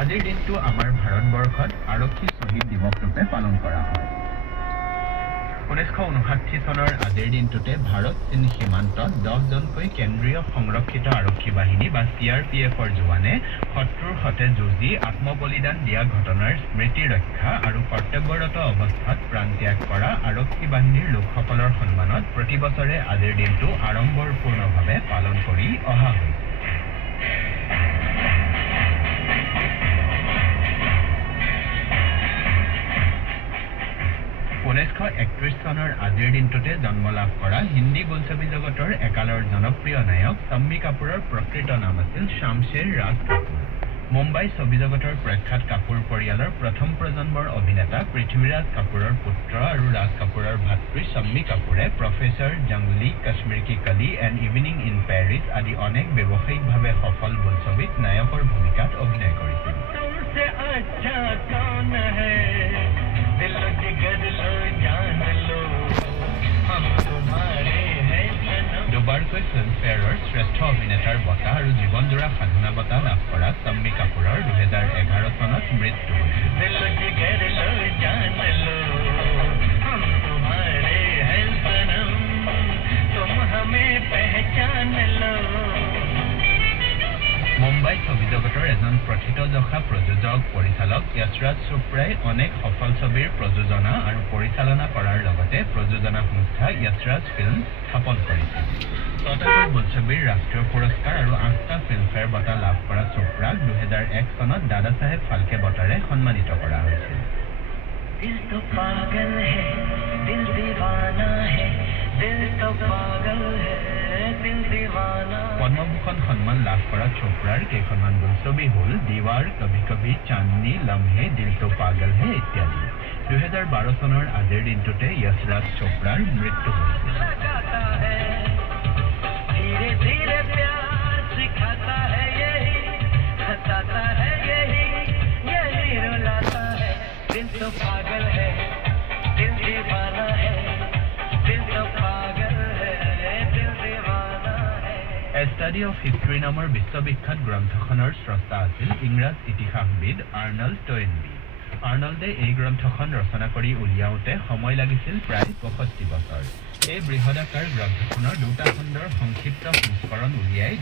আজিৰ দিনটো আমাৰ ভাৰতবৰ্ষত আৰক্ষী শ্বহীদ দিৱস ৰূপে পালন কৰা হয় 1959 চনৰ আজিৰ দিনটোতে ভাৰত চীন সীমান্তত 10 জনকৈ কেন্দ্ৰীয় সংৰক্ষিত আৰক্ষী বাহিনী বা CRPFৰ জোৱানে শত্ৰুৰ সৈতে যুঁজি আত্মবলিদান দিয়া ঘটনাৰ স্মৃতি ৰক্ষা আৰু কৰ্তব্যৰত অৱস্থাত প্ৰাণত্যাগ কৰা আৰক্ষী বাহিনীৰ লোকসকলৰ সন্মানত প্ৰতি বছৰে আজিৰ দিনটো আড়ম্বৰপূৰ্ণভাৱে পালন কৰি অহা হৈছে 1931 চনৰ আজিৰ দিনটোতে জন্ম লাভ কৰা হিন্দী বোলছবি জগতৰ একালৰ জনপ্ৰিয় নায়ক শম্মী কাপুৰৰ প্ৰকৃত নাম আছিল শামশেৰ ৰাজ কাপুৰ মুম্বাই ছবি জগতৰ প্ৰখ্যাত কাপুৰ পৰিয়ালৰ প্ৰথম প্ৰজন্মৰ অভিনেতা পৃথ্বীৰাজ কাপুৰৰ পুত্ৰ আৰু ৰাজ কাপুৰৰ ভাতৃ শম্মী কাপুৰে প্ৰফেসৰ জংগলী কাশ্মীৰ কি কলি এণ্ড ইভিনিং ইন পেৰিছ আদি অনেক ব্যৱসায়িকভাৱে সফল বোলছবিত নায়কৰ ভূমিকাত অভিনয় কৰিছিল দুবাৰকৈ ফিল্মফেয়াৰৰ শ্ৰেষ্ঠ অভিনেতাৰ বঁটা আৰু জীৱনজোৰা সাধনা বঁটা লাভ কৰা শম্মী কাপুৰৰ 2011 চনত মৃত্যু হৈছিল মুম্বাই ছবি জগতৰ এজন প্ৰথিতযশা প্ৰযোজক পৰিচালক যশৰাজ চোপ্ৰাই অনেক সফল ছবিৰ প্ৰযোজনা আৰু পৰিচালনা কৰাৰ লগতে প্ৰযোজনা সংস্থা যশৰাজ ফিল্ম স্থাপন কৰিছিল ছটাকৈ বোলছবিৰ ৰাষ্ট্ৰীয় পুৰস্কাৰ আৰু 8টা ফিল্মফেয়াৰ বঁটা লাভ কৰা চোপ্ৰাক 2001 চনত দাদা চাহেব ফাল্কে বঁটাৰে সন্মানিত কৰা হৈছিল दिल तो पागल है दिल दीवाना है दिल तो पागल है दिल दीवाना পদ্মভূষণ সন্মান লাভ কৰা চোপ্ৰাৰ কেইখনমান বোলছবি হ'ল দীৱাৰ কভি কভি চান্দনী লম্হে দিল তো পাগল হে ইত্যাদি 2012 চনৰ আজিৰ দিনটোতে যশৰাজ চোপ্ৰাৰ মৃত্যু হৈছিল धीरे धीरे प्यार सिखाता है यही हंसाता है यही रुलाता है दिल तो पागल है दिल दीवाना है दिल तो पागल है दिल दीवाना है A Study of History নামৰ বিশ্ববিখ্যাত গ্ৰন্থখনৰ স্ৰষ্টা আছিল ইংৰাজ ইতিহাসবিদ আৰ্নল্ড টইনবী আৰ্নল্ডে এই গ্ৰন্থখন ৰচনা কৰি উলিয়াওঁতে সময় লাগিছিল প্ৰায় 65 বছৰ এই বৃহদাকাৰ গ্ৰন্থখনৰ দুটা খণ্ডৰ সংক্ষিপ্ত সংস্কৰণ উলিয়াই